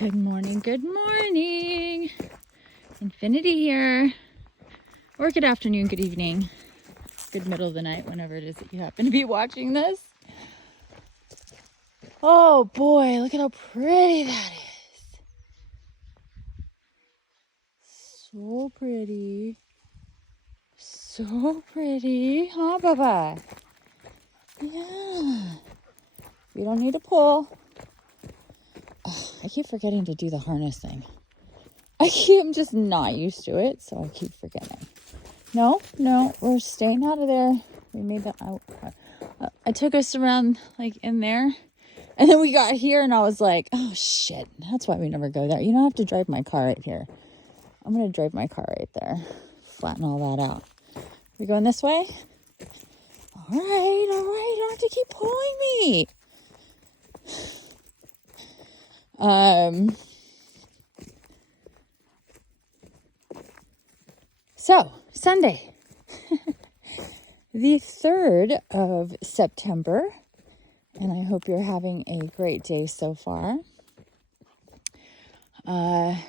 Good morning, good morning. Infiniti here. Or good afternoon, good evening, good middle of the night, whenever it is that you happen to be watching this. Oh boy, look at how pretty that is. So pretty. So pretty, huh, Baba? Yeah. We don't need a pull. Oh, I keep forgetting to do the harness thing. I'm just not used to it, so I keep forgetting. No, we're staying out of there. We made that out. I took us around like in there, and then we got here and I was like, oh shit, that's why we never go there. You don't have to drive my car right here. I'm going to drive my car right there. Flatten all that out. We going this way? All right. You don't have to keep pulling me. So, Sunday, the 3rd of September, and I hope you're having a great day so far. I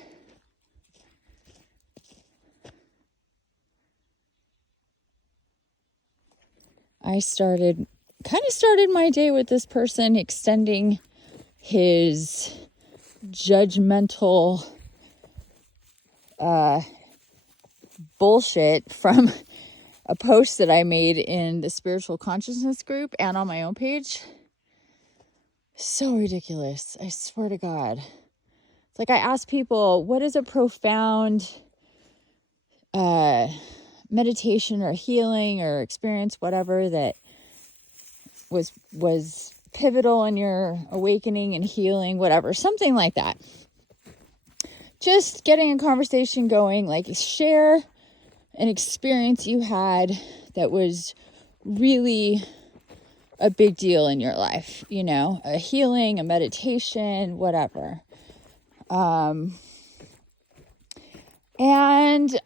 started my day with this person extending his judgmental bullshit from a post that I made in the spiritual consciousness group and on my own page. So ridiculous. I swear to God. It's like I asked people, what is a profound meditation or healing or experience, whatever, that was pivotal in your awakening and healing, whatever, something like that. Just getting a conversation going, like share an experience you had that was really a big deal in your life, a healing, a meditation, whatever. And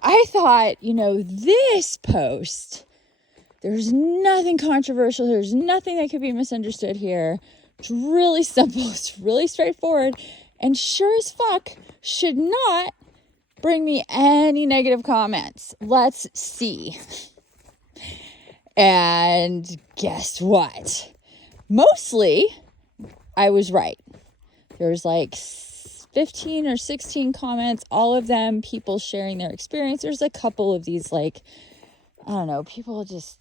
I thought, this post, there's nothing controversial. There's nothing that could be misunderstood here. It's really simple. It's really straightforward. And sure as fuck should not bring me any negative comments. Let's see. And guess what? Mostly, I was right. There's like 15 or 16 comments, all of them people sharing their experience. There's a couple of these, like, I don't know,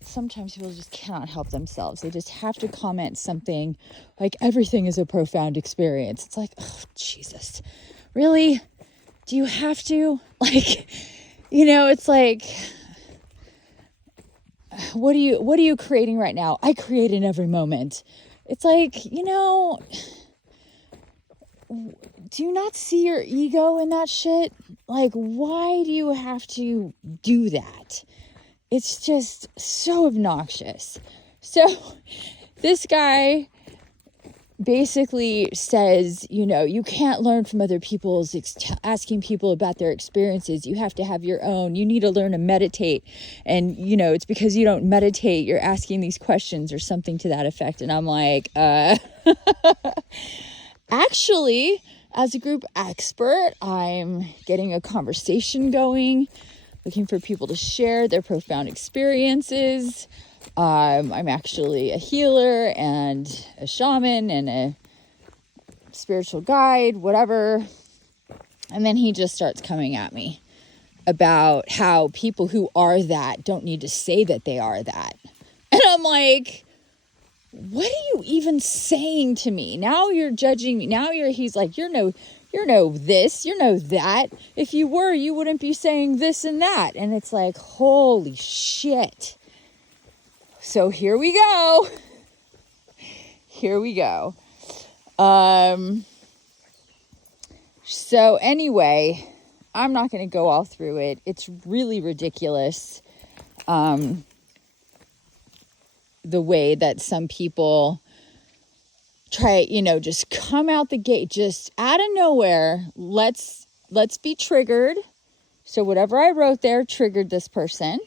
sometimes people just cannot help themselves. They just have to comment something like everything is a profound experience. It's like, oh, Jesus, really? Do you have to? Like, it's like, what are you creating right now? I create in every moment. It's like, do you not see your ego in that shit? Like, why do you have to do that? It's just so obnoxious. So this guy basically says, you can't learn from other people's, asking people about their experiences. You have to have your own. You need to learn to meditate. And, it's because you don't meditate, you're asking these questions or something to that effect. And I'm like, actually, as a group expert, I'm getting a conversation going, looking for people to share their profound experiences. I'm actually a healer and a shaman and a spiritual guide, whatever. And then he just starts coming at me about how people who are that don't need to say that they are that. And I'm like, what are you even saying to me? Now you're judging me. He's like, you're no this, you're no that. If you were, you wouldn't be saying this and that. And it's like, holy shit. So here we go. So anyway, I'm not going to go all through it. It's really ridiculous. The way that some people try, just come out the gate, just out of nowhere. Let's be triggered. So whatever I wrote there triggered this person.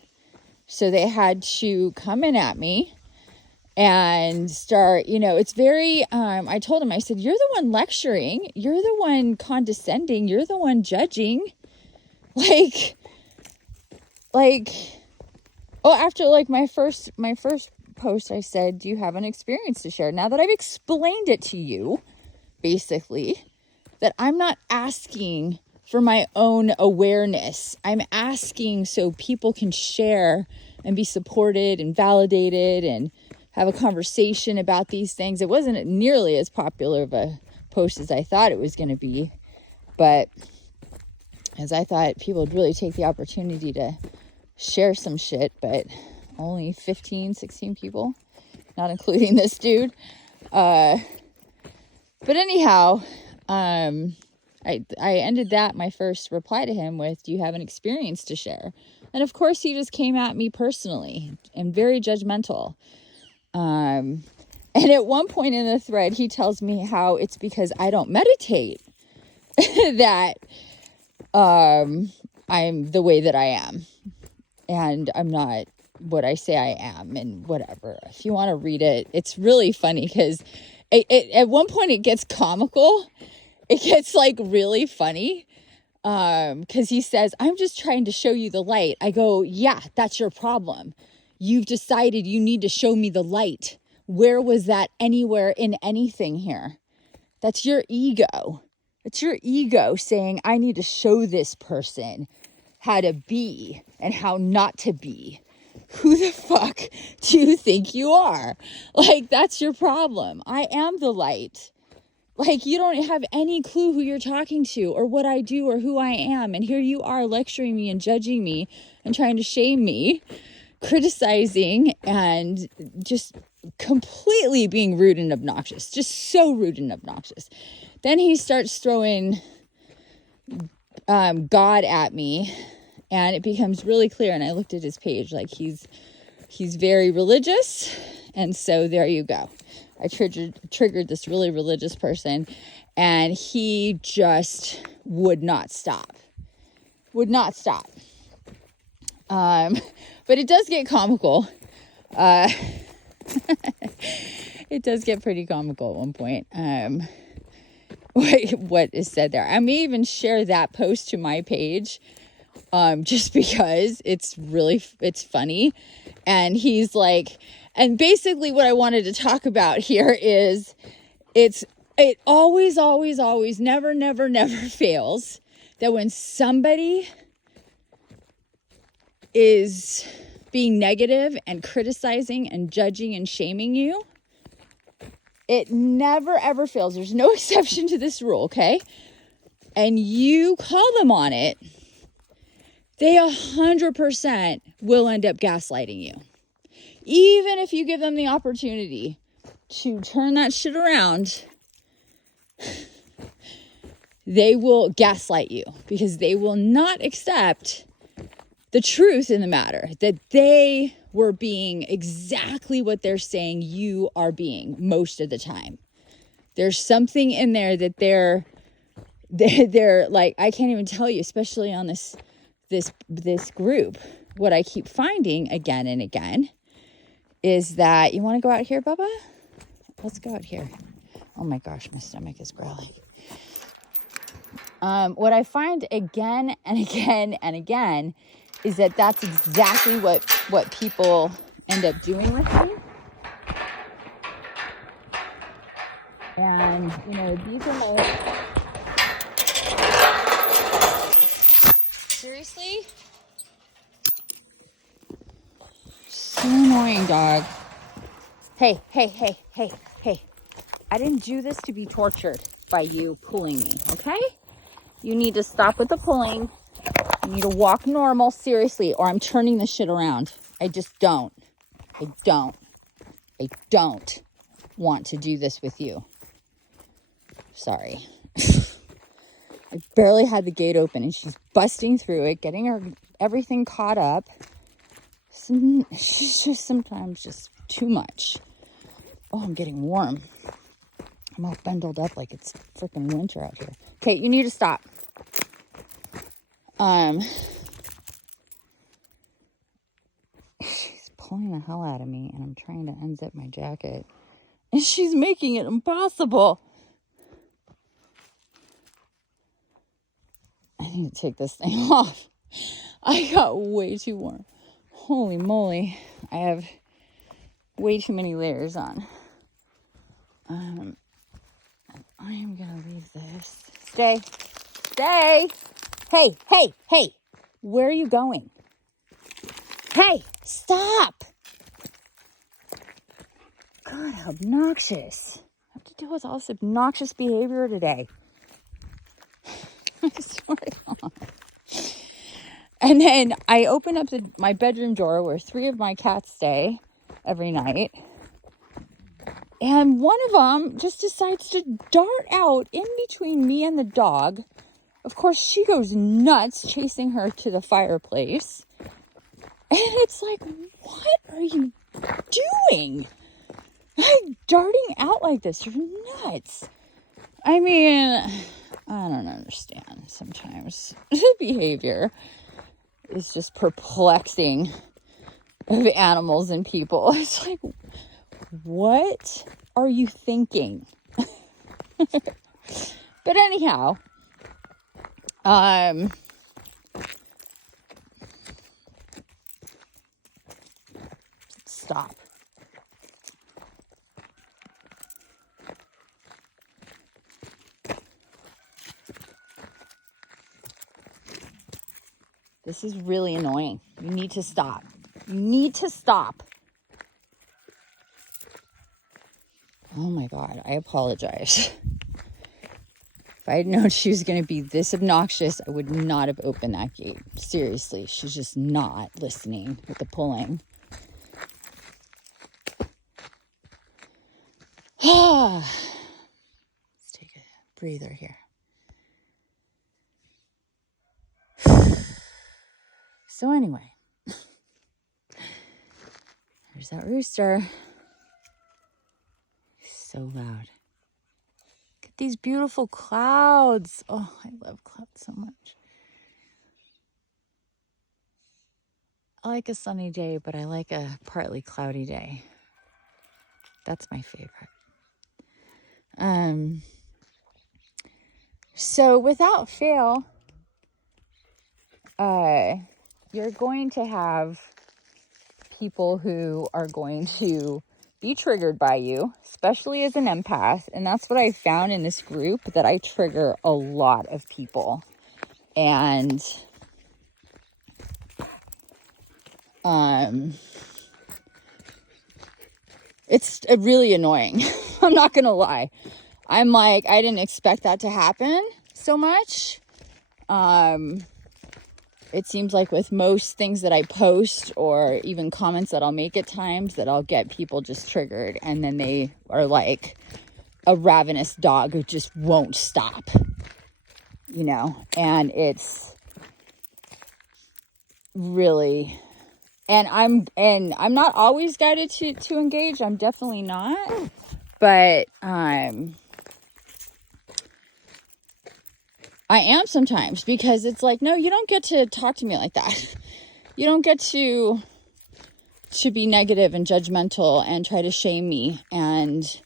So they had to come in at me and start, it's very, I told him, I said, you're the one lecturing, you're the one condescending, you're the one judging. After like my first post, I said, do you have an experience to share? Now that I've explained it to you, basically, that I'm not asking for my own awareness. I'm asking so people can share and be supported and validated and have a conversation about these things. It wasn't nearly as popular of a post as I thought it was going to be, but as I thought people would really take the opportunity to share some shit, but only 15, 16 people, not including this dude. But anyhow, I ended my first reply to him with, do you have an experience to share? And of course he just came at me personally and very judgmental. And at one point in the thread, he tells me how it's because I don't meditate that, I'm the way that I am, and I'm not what I say I am, and whatever. If you want to read it, it's really funny because at one point it gets comical. It gets like really funny. Because he says, I'm just trying to show you the light. I go, yeah, that's your problem. You've decided you need to show me the light. Where was that anywhere in anything here? That's your ego. It's your ego saying, I need to show this person how to be and how not to be. Who the fuck do you think you are? Like, that's your problem. I am the light. Like, you don't have any clue who you're talking to or what I do or who I am. And here you are lecturing me and judging me and trying to shame me, criticizing, and just completely being rude and obnoxious. Just so rude and obnoxious. Then he starts throwing God at me, and it becomes really clear. And I looked at his page, like he's very religious. And so there you go. I triggered this really religious person, and he just would not stop. But it does get comical. It does get pretty comical at one point. What is said there. I may even share that post to my page, just because it's funny. And he's like, and basically what I wanted to talk about here is it always, never fails that when somebody is being negative and criticizing and judging and shaming you, it never ever fails. There's no exception to this rule, okay? And you call them on it, they 100% will end up gaslighting you. Even if you give them the opportunity to turn that shit around, they will gaslight you because they will not accept the truth in the matter, that they were being exactly what they're saying you are being most of the time. There's something in there that they're like, I can't even tell you, especially on this group. What I keep finding again and again is that, you want to go out here, Bubba? Let's go out here. Oh my gosh, my stomach is growling. What I find again and again and again is that that's exactly what people end up doing with me. And, these are my... Seriously? So annoying, dog. Hey. I didn't do this to be tortured by you pulling me, okay? You need to stop with the pulling. You need to walk normal, seriously, or I'm turning this shit around. I just don't. I don't want to do this with you. Sorry. I barely had the gate open and she's busting through it, getting her everything caught up. She's just sometimes just too much. Oh, I'm getting warm. I'm all bundled up like it's freaking winter out here. Okay, you need to stop. She's pulling the hell out of me, and I'm trying to unzip my jacket. And she's making it impossible. I need to take this thing off. I got way too warm. Holy moly. I have way too many layers on. I am going to leave this. Stay. Stay. Hey. Where are you going? Hey, stop. God, how obnoxious. I have to deal with all this obnoxious behavior today. I swear to God. And then I open up my bedroom door where 3 of my cats stay every night. And one of them just decides to dart out in between me and the dog. Of course, she goes nuts chasing her to the fireplace. And it's like, what are you doing? Like, darting out like this, you're nuts. I mean, I don't understand sometimes. The behavior is just perplexing of animals and people. It's like, what are you thinking? But anyhow, stop. This is really annoying. You need to stop. You need to stop. Oh my God, I apologize. If I had known she was going to be this obnoxious, I would not have opened that gate. Seriously, she's just not listening with the pulling. Let's take a breather here. So anyway, there's that rooster. He's so loud. Look at these beautiful clouds. Oh, I love clouds so much. I like a sunny day, but I like a partly cloudy day. That's my favorite. So without fail, you're going to have people who are going to be triggered by you, especially as an empath. And that's what I found in this group, that I trigger a lot of people. And it's really annoying. I'm not gonna lie. I'm like, I didn't expect that to happen so much. It seems like with most things that I post or even comments that I'll make at times, that I'll get people just triggered, and then they are like a ravenous dog who just won't stop, you know. And it's really, and I'm not always guided to engage. I'm definitely not, but I am sometimes, because it's like, no, you don't get to talk to me like that. You don't get to be negative and judgmental and try to shame me and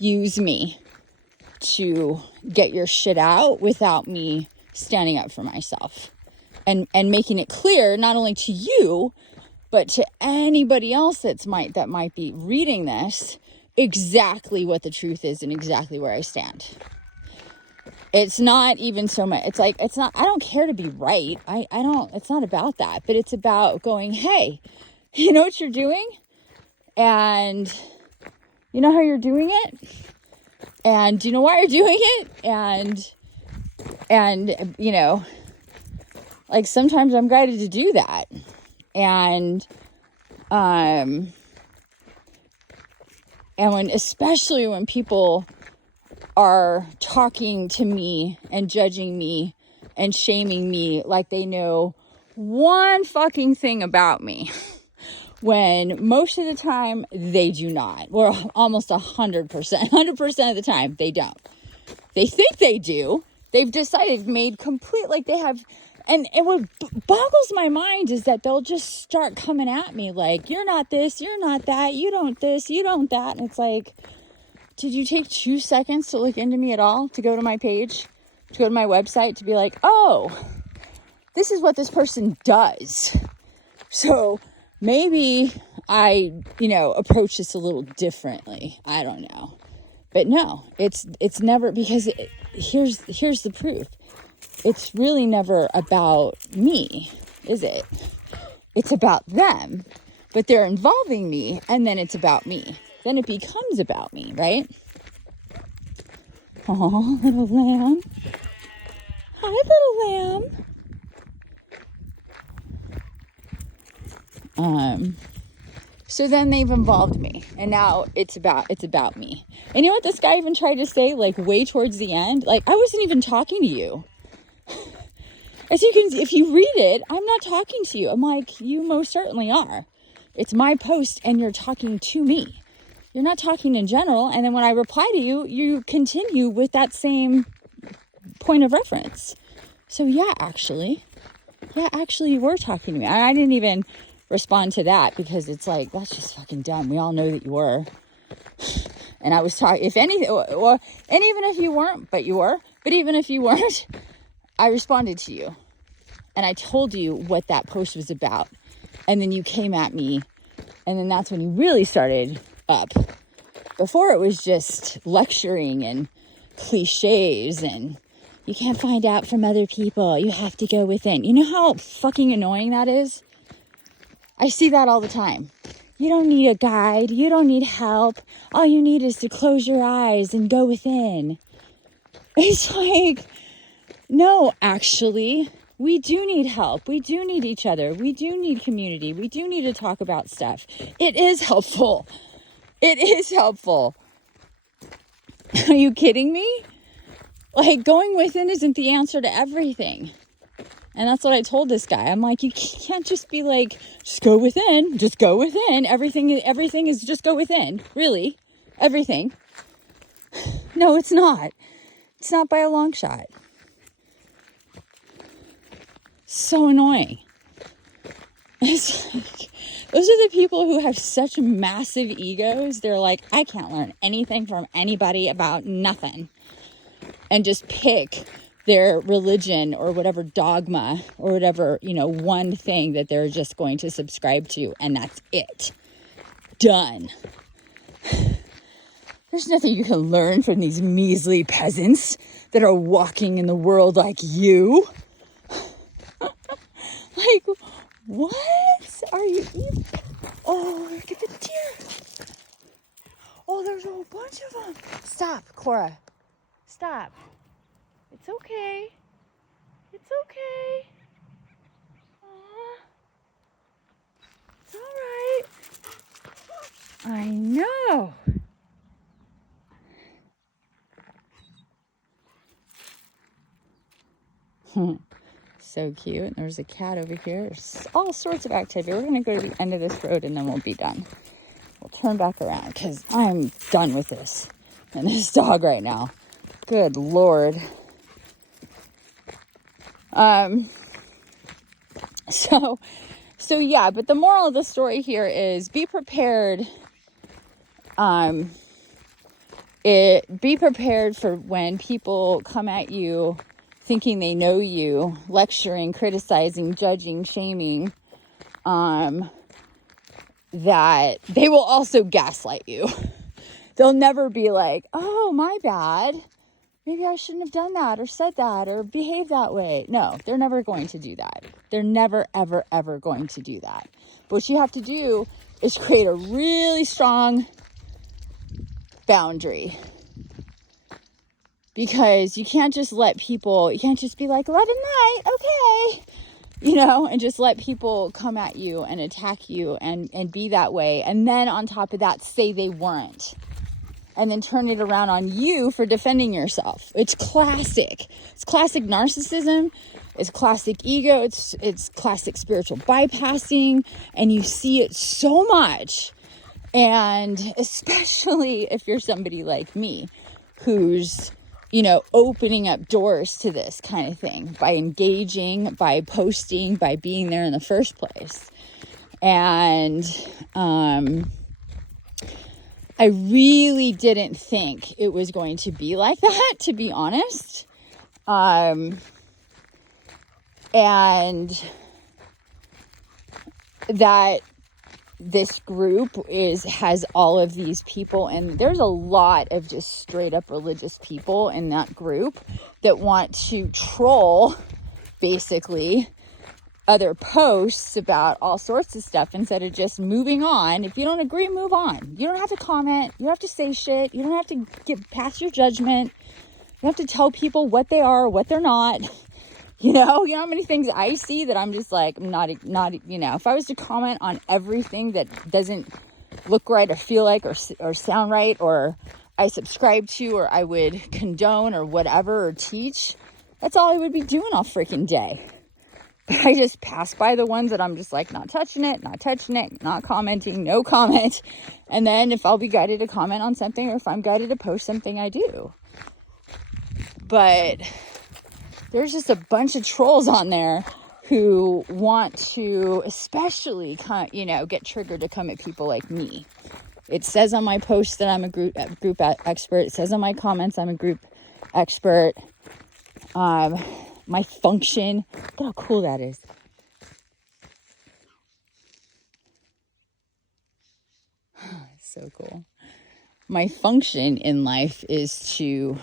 use me to get your shit out without me standing up for myself and making it clear, not only to you, but to anybody else that might be reading this, exactly what the truth is and exactly where I stand. It's not even so much, it's like, it's not, I don't care to be right. I don't, it's not about that, but it's about going, hey, you know what you're doing? And you know how you're doing it? And do you know why you're doing it? And, you know, like sometimes I'm guided to do that. And especially when people are talking to me and judging me and shaming me like they know one fucking thing about me, when most of the time they do not. Well, almost 100% of the time they don't. They think they do. They've decided, made complete, like they have and what boggles my mind is that they'll just start coming at me like, you're not this, you're not that, you don't this, you don't that. And it's like, did you take 2 seconds to look into me at all? To go to my page, to go to my website, to be like, oh, this is what this person does. So maybe I, approach this a little differently. I don't know. But no, it's never, because here's the proof. It's really never about me, is it? It's about them. But they're involving me, and then it's about me. Then it becomes about me, right? Oh, little lamb. Hi, little lamb. So then they've involved me, and now it's about me. And you know what this guy even tried to say, like way towards the end? Like, I wasn't even talking to you. As you can, if you read it, I'm not talking to you. I'm like, you most certainly are. It's my post, and you're talking to me. You're not talking in general. And then when I reply to you, you continue with that same point of reference. So yeah, actually, you were talking to me. I didn't even respond to that, because it's like, that's just fucking dumb. We all know that you were. And I was talking, if anything, well, and even if you weren't, but you were, but even if you weren't, I responded to you. And I told you what that post was about. And then you came at me. And then that's when you really started up. Before, it was just lecturing and cliches and you can't find out from other people. You have to go within. You know how fucking annoying that is? I see that all the time. You don't need a guide. You don't need help. All you need is to close your eyes and go within. It's like, no, actually, we do need help. We do need each other. We do need community. We do need to talk about stuff. It is helpful. It is helpful. Are you kidding me? Like, going within isn't the answer to everything. And that's what I told this guy. I'm like, you can't just be like, just go within. Just go within. Everything is just go within. Really? Everything. No, it's not. It's not by a long shot. So annoying. It's like, those are the people who have such massive egos. They're like, I can't learn anything from anybody about nothing. And just pick their religion or whatever dogma or whatever, one thing that they're just going to subscribe to. And that's it. Done. There's nothing you can learn from these measly peasants that are walking in the world like you. Like, what are you eating? Oh, look at the deer. Oh, there's a whole bunch of them. Stop, Cora. Stop. It's okay. It's okay. Aw. It's all right. I know. So cute. There's a cat over here. There's all sorts of activity. We're going to go to the end of this road and then we'll be done. We'll turn back around because I'm done with this and this dog right now. Good Lord. So yeah, but the moral of the story here is be prepared. Be prepared for when people come at you thinking they know you, lecturing, criticizing, judging, shaming, that they will also gaslight you. They'll never be like, oh, my bad. Maybe I shouldn't have done that or said that or behaved that way. No, they're never going to do that. They're never, ever, ever going to do that. But what you have to do is create a really strong boundary. Because you can't just let people, you can't just be like, love and light, okay. And just let people come at you and attack you and be that way. And then on top of that, say they weren't. And then turn it around on you for defending yourself. It's classic. It's classic narcissism. It's classic ego. It's classic spiritual bypassing. And you see it so much. And especially if you're somebody like me, who's opening up doors to this kind of thing by engaging, by posting, by being there in the first place. And I really didn't think it was going to be like that, to be honest. And that this group has all of these people, and there's a lot of just straight up religious people in that group that want to troll basically other posts about all sorts of stuff instead of just moving on. If you don't agree, move on. You don't have to comment. You don't have to say shit. You don't have to get past your judgment. You have to tell people what they are, what they're not. You know how many things I see that I'm just like, not, if I was to comment on everything that doesn't look right or feel like or sound right, or I subscribe to, or I would condone or whatever, or teach, that's all I would be doing all freaking day. But I just pass by the ones that I'm just like, not touching it, not commenting, no comment. And then if I'll be guided to comment on something, or if I'm guided to post something, I do. But there's just a bunch of trolls on there who want to especially, get triggered to come at people like me. It says on my post that I'm a group expert. It says on my comments I'm a group expert. My function, look how cool that is. It's so cool. My function in life is to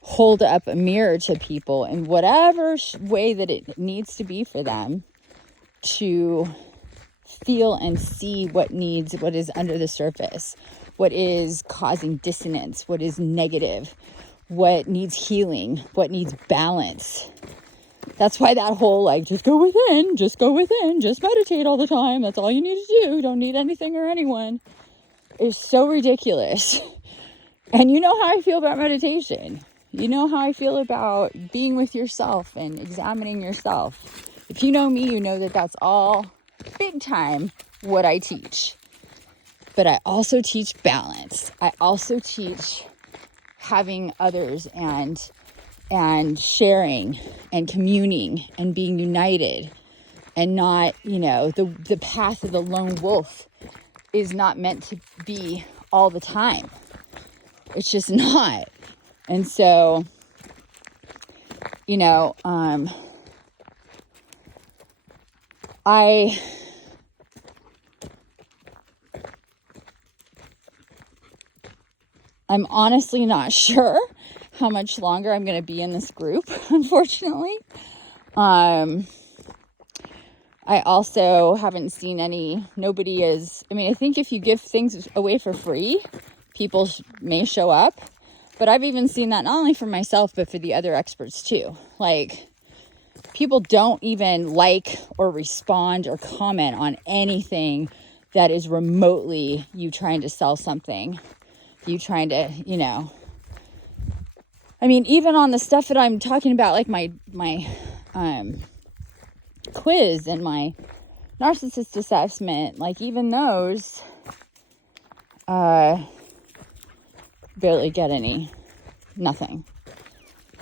hold up a mirror to people in whatever way that it needs to be for them to feel and see what is under the surface, what is causing dissonance, what is negative, what needs healing, what needs balance. That's why that whole just go within, just meditate all the time. That's all you need to do. Don't need anything or anyone. Is so ridiculous. And you know how I feel about meditation. You know how I feel about being with yourself and examining yourself. If you know me, you know that that's all big time what I teach. But I also teach balance. I also teach having others and sharing and communing and being united, and not, the path of the lone wolf is not meant to be all the time. It's just not. And so, I'm honestly not sure how much longer I'm going to be in this group, unfortunately. I also haven't seen nobody is, I think if you give things away for free, people may show up. But I've even seen that not only for myself, but for the other experts too. People don't even like or respond or comment on anything that is remotely you trying to sell something. You trying to, even on the stuff that I'm talking about, like my quiz and my narcissist assessment, even those, barely get nothing.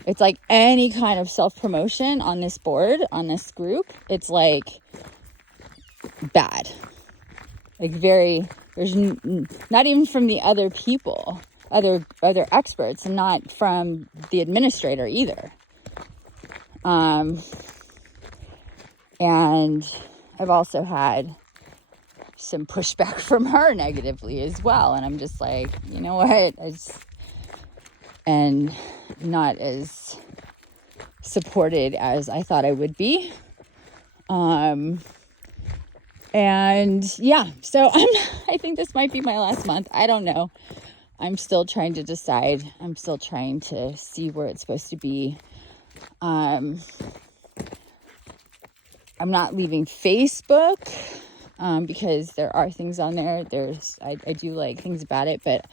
It's like any kind of self-promotion on this board, on this group, it's bad. There's not even from the other people, other experts, and not from the administrator either. And I've also had some pushback from her negatively as well. And I'm just like, you know what? And not as supported as I thought I would be. And yeah, so I think this might be my last month. I don't know. I'm still trying to decide. I'm still trying to see where it's supposed to be. I'm not leaving Facebook. Because there are things on there. I do like things about it, but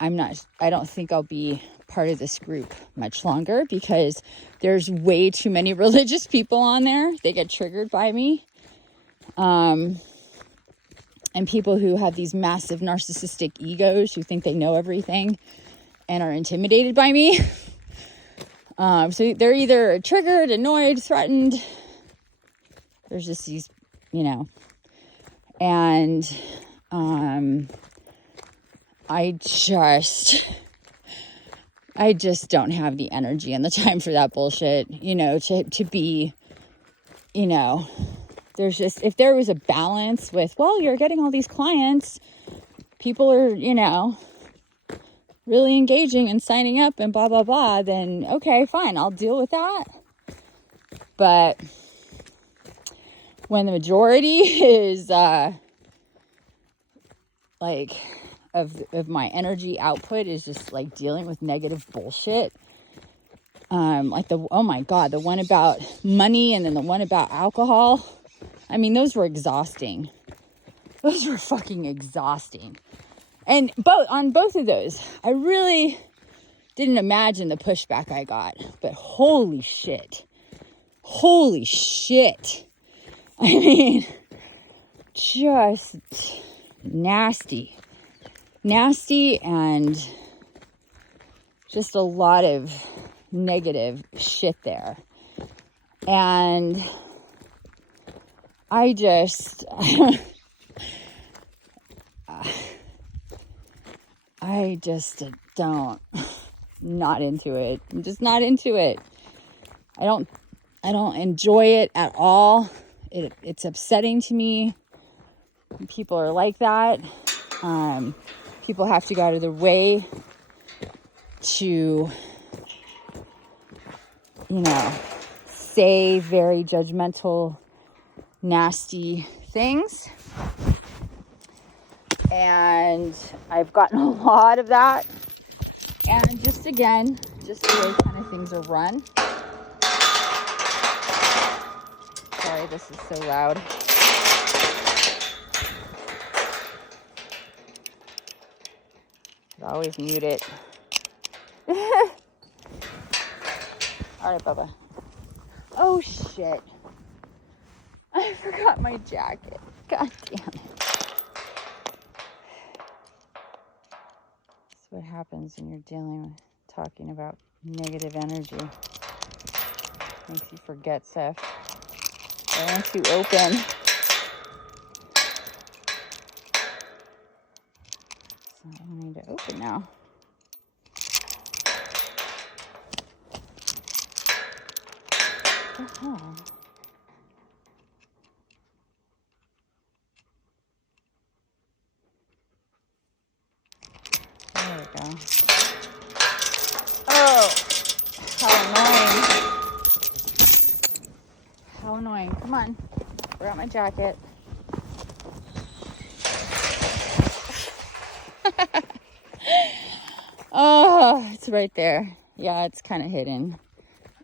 I don't think I'll be part of this group much longer because there's way too many religious people on there. They get triggered by me. And people who have these massive narcissistic egos who think they know everything and are intimidated by me. So they're either triggered, annoyed, threatened. There's just these, and I just don't have the energy and the time for that bullshit, to be, there's just, if there was a balance with, well, you're getting all these clients, people are, really engaging and signing up and blah, blah, blah, then okay, fine, I'll deal with that. But when the majority is, of my energy output is just like dealing with negative bullshit. Oh my God, the one about money and then the one about alcohol. I mean, those were exhausting. Those were fucking exhausting. And on both of those, I really didn't imagine the pushback I got. But holy shit. Holy shit. I mean, just nasty. Nasty and just a lot of negative shit there. And I just... I just not into it. I'm just not into it. I don't enjoy it at all. It's upsetting to me. People are like that. People have to go out of their way to, say very judgmental, nasty things. And I've gotten a lot of that. And just the way kind of things are run. Sorry, this is so loud. I always mute it. All right, Bubba. Oh, shit. I forgot my jacket. God damn it. What happens when you're talking about negative energy. Makes you forget stuff. I want to open. So I need to open now. What the hell? There we go. Oh, how annoying. How annoying. Come on. Forgot my jacket. Oh, it's right there. Yeah, it's kind of hidden.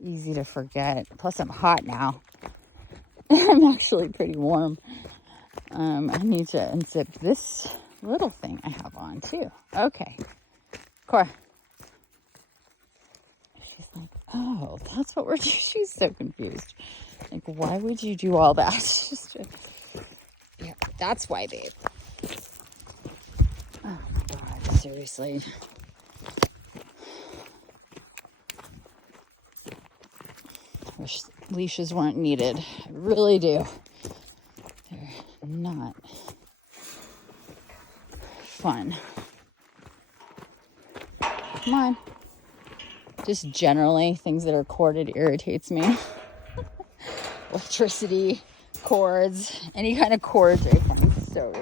Easy to forget. Plus, I'm hot now. I'm actually pretty warm. I need to unzip this little thing I have on too. Okay. Cora. She's like, oh, that's what we're doing. She's so confused. Like, why would you do all that? Yeah, that's why, babe. Oh my God, seriously. I wish leashes weren't needed. I really do. They're not fun. Come on. Just generally, things that are corded irritates me. Electricity, cords, any kind of cords I find so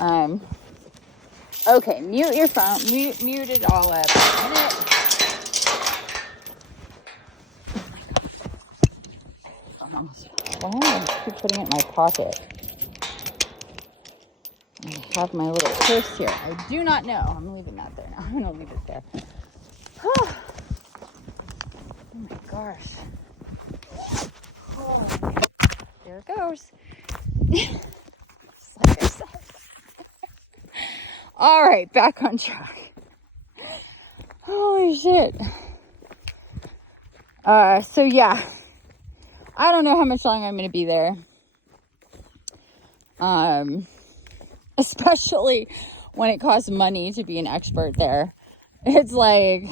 irritating. Okay, mute your phone. Mute it all up. Oh, I just keep putting it in my pocket. I have my little purse here. I do not know. I'm leaving that there now. I'm going to leave it there. Oh my gosh. Oh, there it goes. Just like I said. All right, back on track. Holy shit. So yeah, I don't know how much longer I'm going to be there. Especially when it costs money to be an expert there. It's like,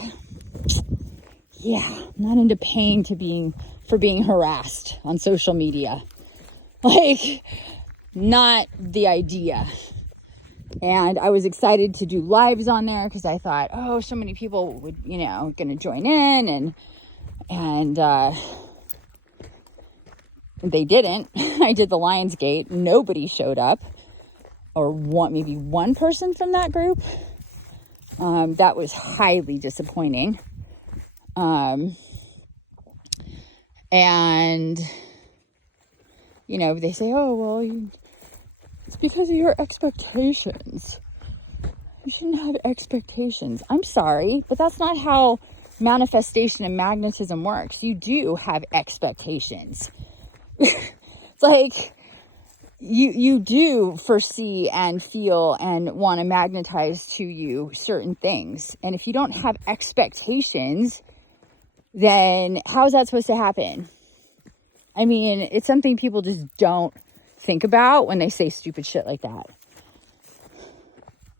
yeah, I'm not into paying for being harassed on social media. Like, not the idea. And I was excited to do lives on there because I thought, oh, so many people would, going to join in, and they didn't. I did the Lionsgate. Nobody showed up, or maybe one person from that group. That was highly disappointing. And, they say, oh, well, it's because of your expectations. You shouldn't have expectations. I'm sorry, but that's not how manifestation and magnetism works. You do have expectations. It's like you do foresee and feel and want to magnetize to you certain things. And if you don't have expectations, then how is that supposed to happen? I mean, it's something people just don't think about when they say stupid shit like that.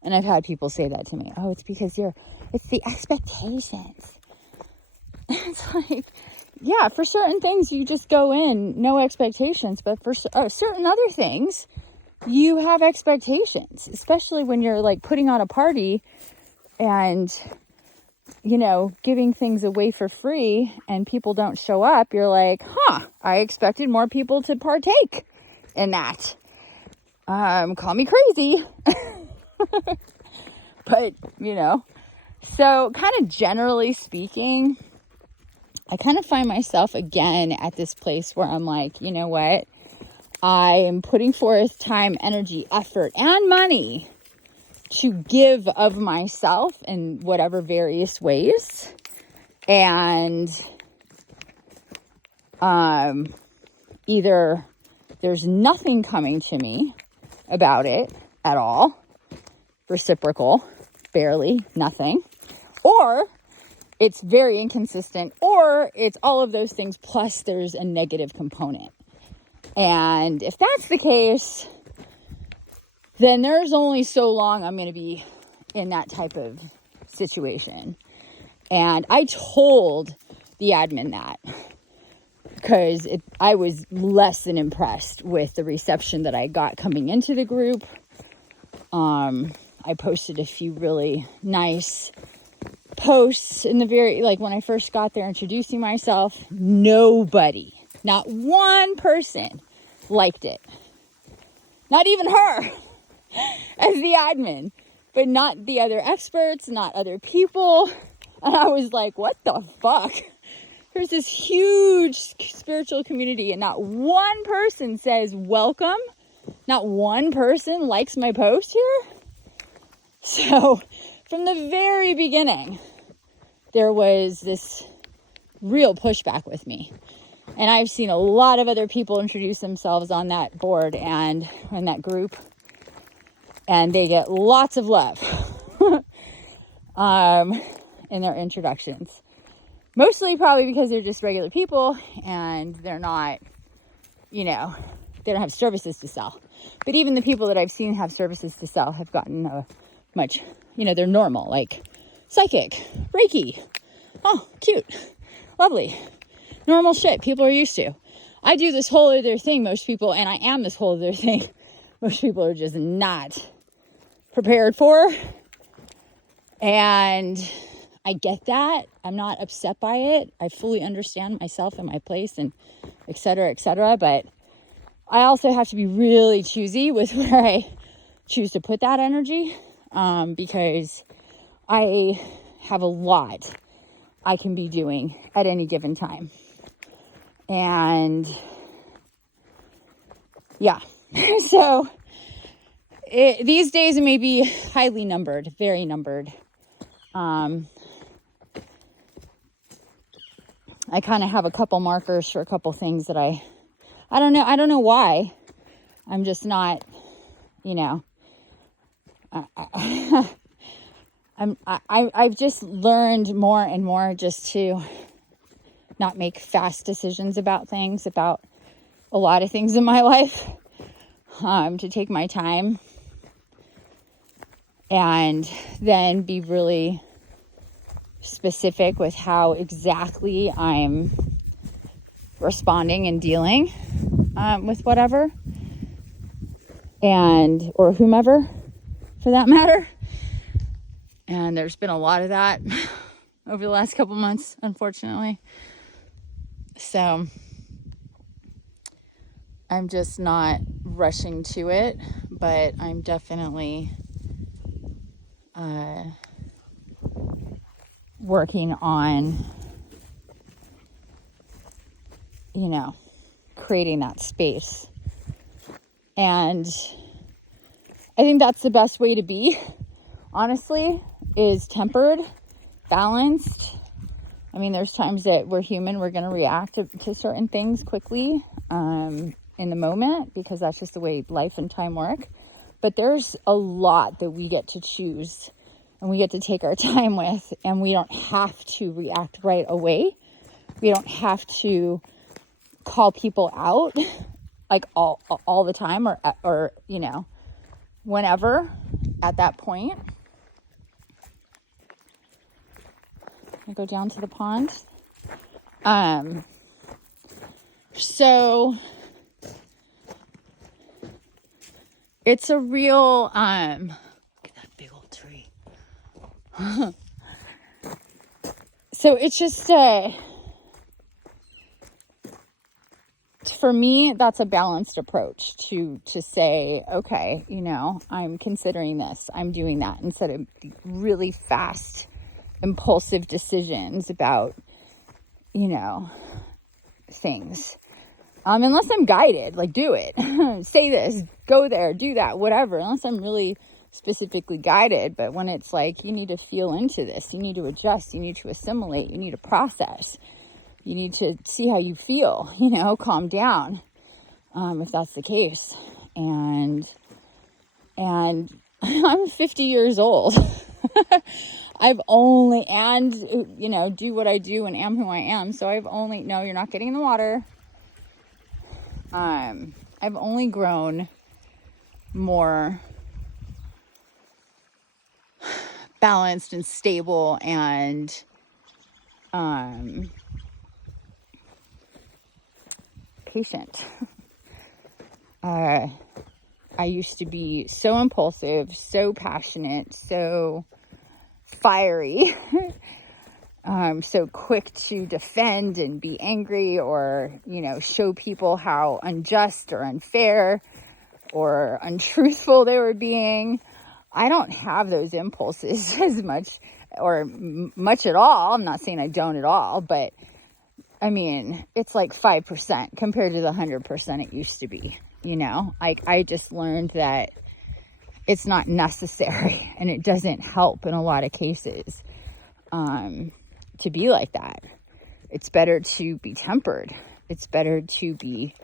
And I've had people say that to me. Oh, it's because it's the expectations. It's like, yeah, for certain things you just go in, no expectations. But for certain other things, you have expectations. Especially when you're like putting on a party and, giving things away for free and people don't show up. You're like, I expected more people to partake in that. Call me crazy. But, so kind of generally speaking, I kind of find myself again at this place where I'm like, you know what? I am putting forth time, energy, effort, and money to give of myself in whatever various ways. And either there's nothing coming to me about it at all, reciprocal, barely, nothing, or it's very inconsistent, or it's all of those things plus there's a negative component. And if that's the case, then there's only so long I'm going to be in that type of situation. And I told the admin that because I was less than impressed with the reception that I got coming into the group. I posted a few really nice posts in when I first got there introducing myself. Nobody, not one person liked it. Not even her as the admin, but not the other experts, not other people. And I was like, what the fuck? There's this huge spiritual community and not one person says welcome. Not one person likes my post here. So from the very beginning, there was this real pushback with me. And I've seen a lot of other people introduce themselves on that board and in that group. And they get lots of love in their introductions. Mostly probably because they're just regular people and they're not, they don't have services to sell. But even the people that I've seen have services to sell have gotten much, they're normal, like psychic, Reiki. Oh, cute, lovely, normal shit people are used to. I do this whole other thing, most people, and I am this whole other thing most people are just not prepared for. And I get that. I'm not upset by it. I fully understand myself and my place and et cetera, but I also have to be really choosy with where I choose to put that energy, because I have a lot I can be doing at any given time. And yeah, so these days it may be highly numbered, very numbered. I kind of have a couple markers for a couple things that I don't know why. I'm just not, I've just learned more and more just to not make fast decisions about things, about a lot of things in my life, to take my time and then be really specific with how exactly I'm responding and dealing with whatever, and or whomever for that matter. And there's been a lot of that over the last couple months, unfortunately. So I'm just not rushing to it, but I'm definitely working on, creating that space. And I think that's the best way to be, honestly, is tempered, balanced. I mean, there's times that we're human, we're going to react to certain things quickly in the moment, because that's just the way life and time work. But there's a lot that we get to choose and we get to take our time with, and we don't have to react right away. We don't have to call people out like all the time or whenever at that point. I go down to the pond. So it's a real look at that big old tree. So it's just for me, that's a balanced approach to say, okay, I'm considering this, I'm doing that, instead of really fast, impulsive decisions about, things. Unless I'm guided, like, do it, say this, go there, do that, whatever, unless I'm really specifically guided. But when it's like, you need to feel into this, you need to adjust, you need to assimilate, you need to process, you need to see how you feel, calm down, if that's the case. And I'm 50 years old. I've only, do what I do and am who I am. So no, you're not getting in the water. I've only grown more balanced and stable and, patient. I used to be so impulsive, so passionate, so fiery, so quick to defend and be angry, or, show people how unjust or unfair or untruthful they were being. I don't have those impulses as much or much at all. I'm not saying I don't at all, but I mean, it's like 5% compared to the 100% it used to be, I just learned that it's not necessary, and it doesn't help in a lot of cases to be like that. It's better to be tempered. It's better to be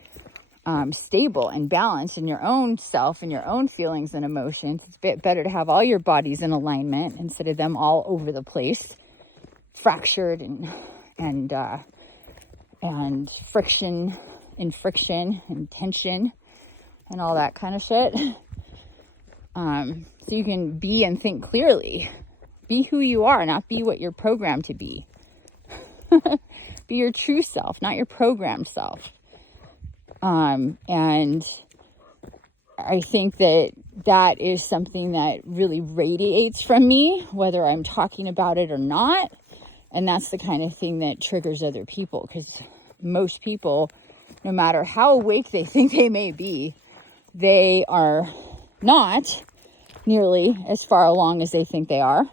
stable and balanced in your own self and your own feelings and emotions. It's better to have all your bodies in alignment instead of them all over the place, fractured and friction and tension and all that kind of shit. So you can be and think clearly. Be who you are, not be what you're programmed to be. Be your true self, not your programmed self. And I think that is something that really radiates from me, whether I'm talking about it or not. And that's the kind of thing that triggers other people, because most people, no matter how awake they think they may be, they are not nearly as far along as they think they are.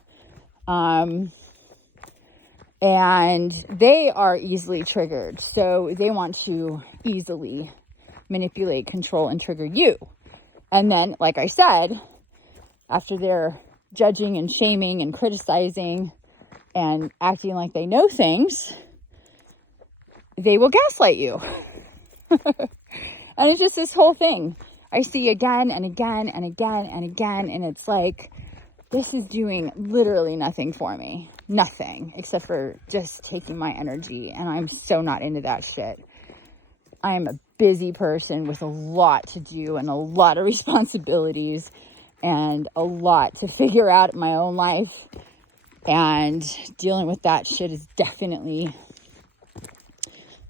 And they are easily triggered. So they want to easily manipulate, control, and trigger you. And then, like I said, after they're judging and shaming and criticizing and acting like they know things, they will gaslight you. And it's just this whole thing I see again and again and again and again. And it's like, this is doing literally nothing for me. Nothing, except for just taking my energy. And I'm so not into that shit. I'm a busy person with a lot to do and a lot of responsibilities and a lot to figure out in my own life And dealing with that shit is definitely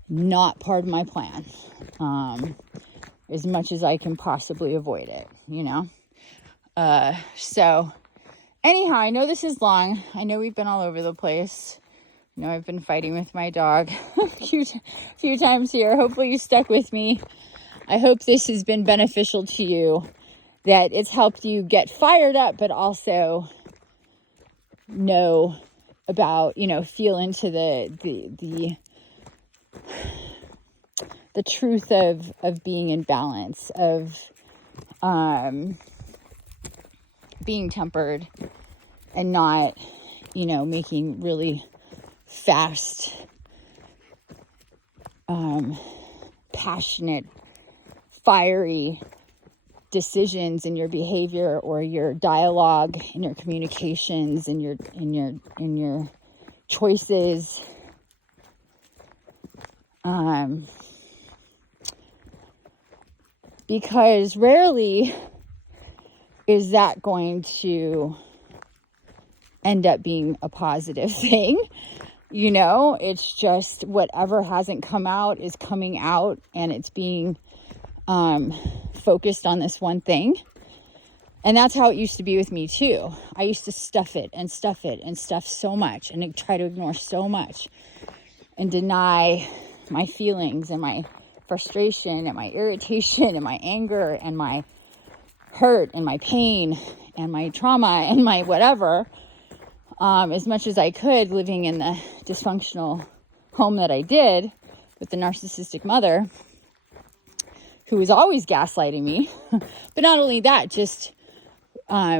not part of my plan. As much as I can possibly avoid it, you know? So anyhow, I know this is long. I know we've been all over the place. I know I've been fighting with my dog a few times here. Hopefully you stuck with me. I hope this has been beneficial to you, that it's helped you get fired up, but also know about, you know, feel into the truth of being in balance, of being tempered and not, you know, making really fast, passionate, fiery decisions in your behavior or your dialogue, in your communications, in your choices. Because rarely is that going to end up being a positive thing. You know, it's just whatever hasn't come out is coming out, and it's being focused on this one thing. And that's how it used to be with me too. I used to stuff it and stuff so much and try to ignore so much and deny my feelings and my frustration and my irritation and my anger and my hurt and my pain and my trauma and my whatever, as much as I could, living in the dysfunctional home that I did with the narcissistic mother who was always gaslighting me. But not only that, just I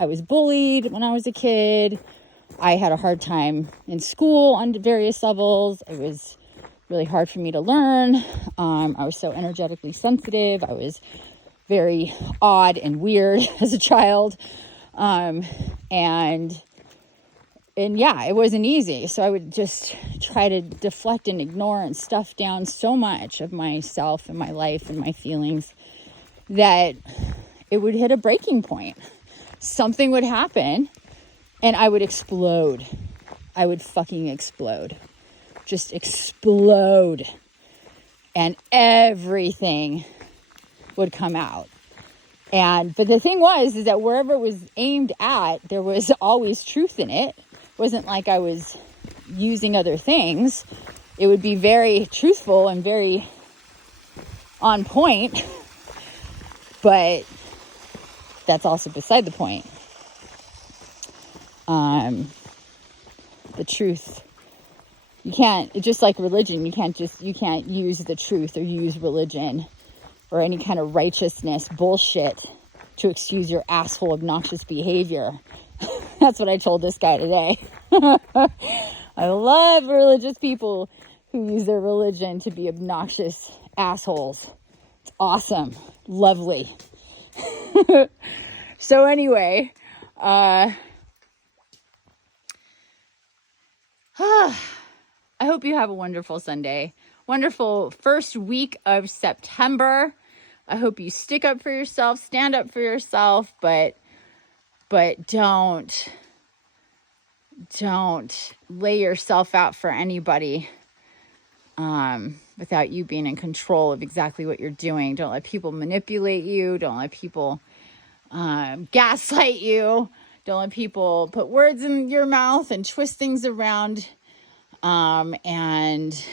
was bullied when I was a kid. I had a hard time in school on various levels. It was really hard for me to learn. I was so energetically sensitive. I was very odd and weird as a child. And yeah, it wasn't easy. So I would just try to deflect and ignore and stuff down so much of myself and my life and my feelings that it would hit a breaking point. Something would happen and I would explode. I would fucking explode. Just explode. And everything would come out. But the thing is that wherever it was aimed at, there was always truth in it. It wasn't like I was using other things. It would be very truthful and very on point. But that's also beside the point. The truth. You can't, just like religion, you can't use the truth or use religion or any kind of righteousness bullshit to excuse your asshole obnoxious behavior. That's what I told this guy today. I love religious people who use their religion to be obnoxious assholes. It's awesome. Lovely. So anyway, I hope you have a wonderful Sunday. Wonderful first week of September. I hope you stick up for yourself, stand up for yourself, but don't lay yourself out for anybody without you being in control of exactly what you're doing. Don't let people manipulate you. Don't let people gaslight you. Don't let people put words in your mouth and twist things around and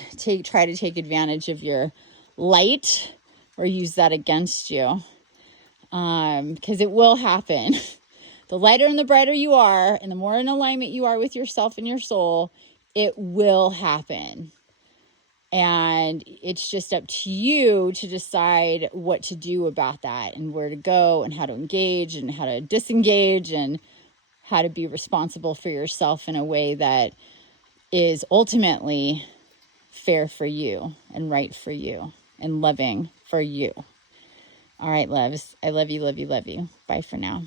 try to take advantage of your light or use that against you, because it will happen. The lighter and the brighter you are, and the more in alignment you are with yourself and your soul, it will happen. And it's just up to you to decide what to do about that and where to go and how to engage and how to disengage and how to be responsible for yourself in a way that is ultimately fair for you and right for you and loving for you. All right, loves. I love you, love you, love you. Bye for now.